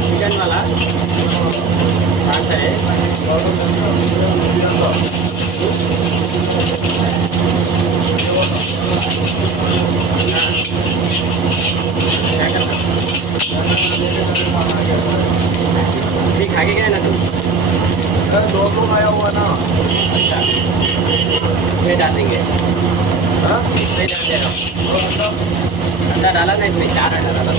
चिकन वाला कौन सा है? क्या करना? ठीक आगे क्या है ना तुम? दो लोग आया हुआ ना। अच्छा ये डाल देंगे। हाँ इसमें डाल दे रहा हूँ। अंडा डाला ना इसमें 4 अंडा डाला।